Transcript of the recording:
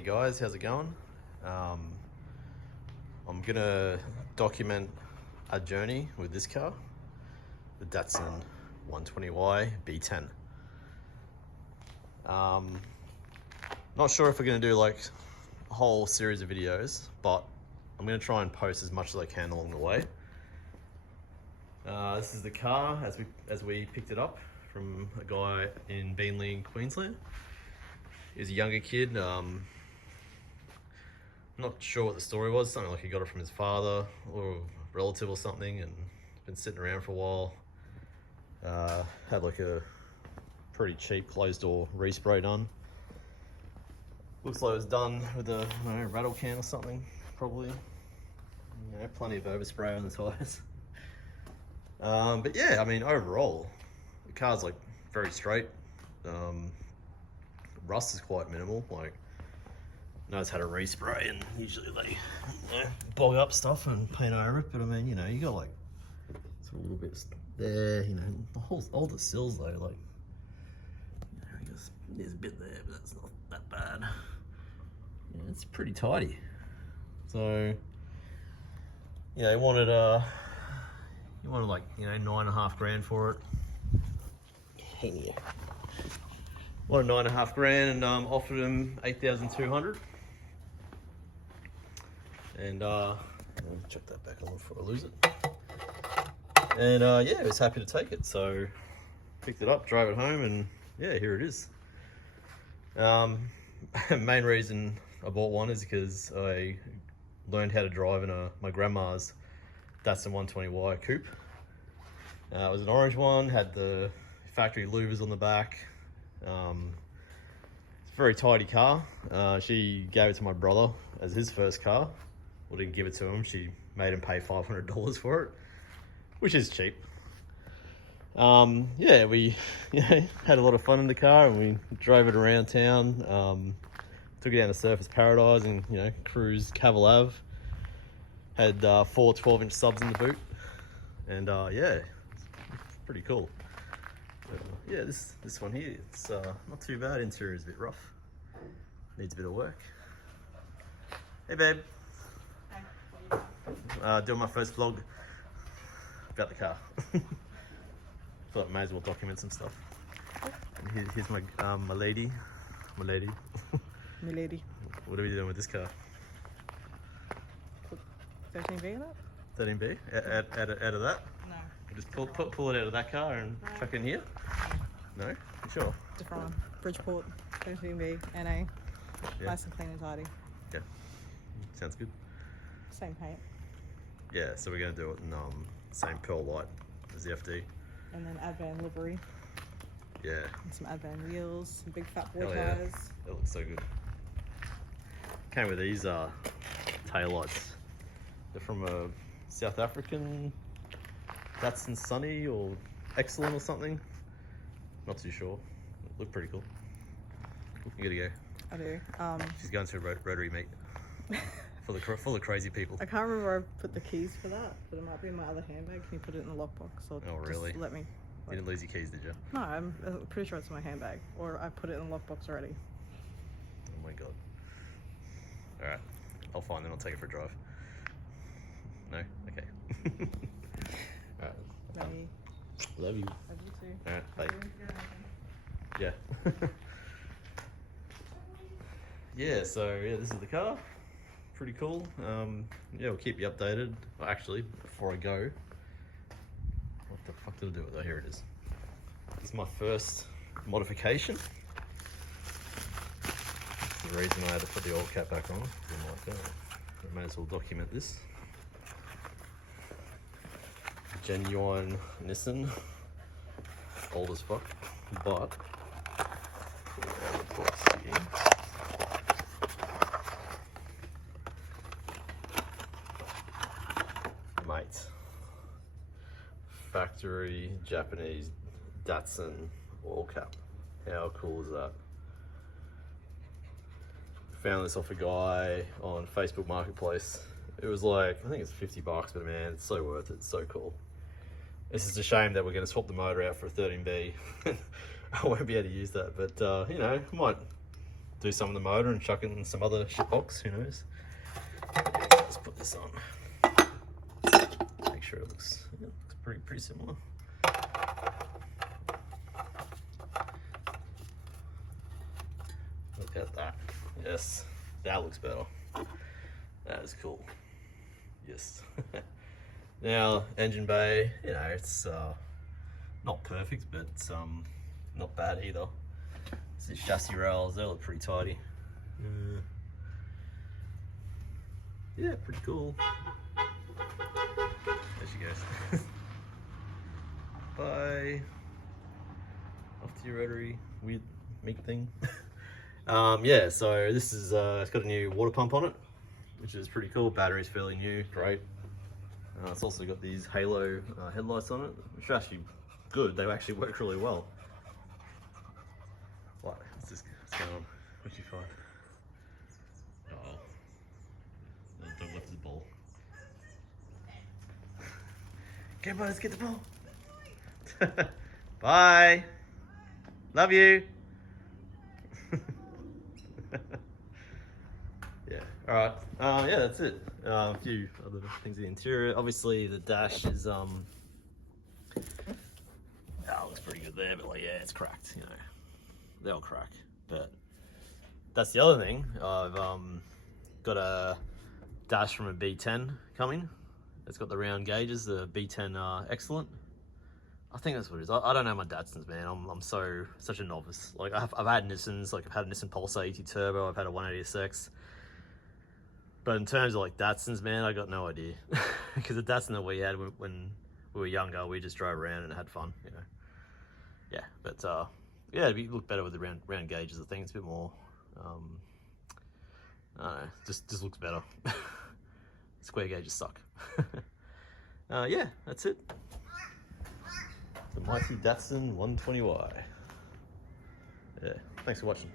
Hey guys, how's it going? I'm gonna document a journey with this car, the Datsun 120Y B10. Not sure if we're gonna do like a whole series of videos, but I'm gonna try and post as much as I can along the way. This is the car as we picked it up from a guy in Beenleigh, Queensland. He was a younger kid. Not sure what the story was. Something like he got it from his father or a relative or something, and been sitting around for a while. Had like a pretty cheap closed door respray done. Looks like it was done with a rattle can or something, probably. You know, plenty of overspray on the tires. But yeah, I mean, overall, the car's like very straight. Rust is quite minimal. Like, knows how to respray, and usually they bog up stuff and paint over it. But I mean, you know, you got like sort of little bits there. You know, all the sills though, like, you know, I guess there's a bit there, but that's not that bad. Yeah, it's pretty tidy. So, yeah, you wanted like, you know, $9.5 grand for it. Hey. Wanted $9.5 grand, and offered him 8,200. And let me check that back on before I lose it. And yeah, I was happy to take it. So picked it up, drove it home, and yeah, here it is. Main reason I bought one is because I learned how to drive in my grandma's Datsun 120Y coupe. It was an orange one, had the factory louvers on the back. It's a very tidy car. She gave it to my brother as his first car. Well, didn't give it to him. She made him pay $500 for it, which is cheap. Yeah, we had a lot of fun in the car, and we drove it around town. Took it down to Surfers Paradise and, you know, cruised Cavill Ave. Had 4 12-inch subs in the boot, and yeah, it's pretty cool. Yeah, this one here, it's not too bad. Interior is a bit rough, needs a bit of work. Hey babe. Hi. Doing my first vlog about the car. Thought I may as well document some stuff. And here's my my lady. My lady. What are we doing with this car? 13B in it? 13B? Out of that? No. We'll just pull it out of that car and chuck it in here? No? You sure? Different one. Bridgeport, 13B, NA. Yeah. Nice and clean and tidy. Okay. Sounds good. Same paint. Yeah, so we're going to do it in same pearl white as the FD. And then Advan livery. Yeah. And some Advan wheels, some big fat boy Hell yeah. tires. That looks so good. Came with these taillights. They're from a South African Datsun Sunny or Excellent or something. Not too sure. Look pretty cool. You gotta go. I do. She's going to a rotary meet. full of crazy people. I can't remember where I put the keys for that, but it might be in my other handbag. Can you put it in the lockbox? Or Oh, really? Just let me. You didn't lose your keys, did you? No, I'm pretty sure it's in my handbag. Or I put it in the lockbox already. Oh my god. Alright. I'll find it. I'll take it for a drive. No? Okay. Alright. Maybe. Love you. Love you too. Alright, bye. Yeah. Yeah, so yeah, this is the car. Pretty cool. Yeah, we'll keep you updated. Well, actually, before I go, what the fuck did I do with it? Oh, here it is. This is my first modification. The reason I had to put the old cap back on. Didn't like that. I may as well document this. Genuine Nissan. Old as fuck, but mate, factory Japanese Datsun oil cap. How cool is that? Found this off a guy on Facebook Marketplace. It was like, I think it's $50, but man, it's so worth it. It's so cool. It's just a shame that we're going to swap the motor out for a 13B. I won't be able to use that, but you know, might do some of the motor and chuck it in some other shit box, who knows. Let's put this on. Make sure it looks, yeah, it looks pretty similar. Look at that. Yes, that looks better. That is cool. Yes. Now, engine bay, you know, it's not perfect, but not bad either. These chassis rails, they look pretty tidy. Yeah, pretty cool. There she goes. Bye. Off to your rotary weird meat thing. Yeah, so this is it's got a new water pump on it, which is pretty cool. Battery's fairly new, great. It's also got these halo headlights on it, which are actually good. They actually work really well. What? What's going on? What'd you find? Uh-oh. The dog left his ball. Okay, boys, get the ball. Bye. Love you. Yeah. All right. Yeah, that's it. A few other things in the interior. Obviously, the dash is looks pretty good there, but like, yeah, it's cracked. You know, they'll crack. But that's the other thing. I've got a dash from a B10 coming. It's got the round gauges, the B10 Excellent. I think that's what it is. I don't know my Datsuns, man. I'm such a novice. Like I've had Nissans, like I've had a Nissan Pulsar ET Turbo, I've had a 180SX. But in terms of like Datsuns, man, I got no idea. Because the Datsun that we had when we were younger, we just drove around and had fun, you know. Yeah, but yeah, it'd look better with the round gauges. I think it's a bit more. I don't know, just looks better. Square gauges suck. Yeah, that's it. The mighty Datsun 120Y. Yeah, thanks for watching.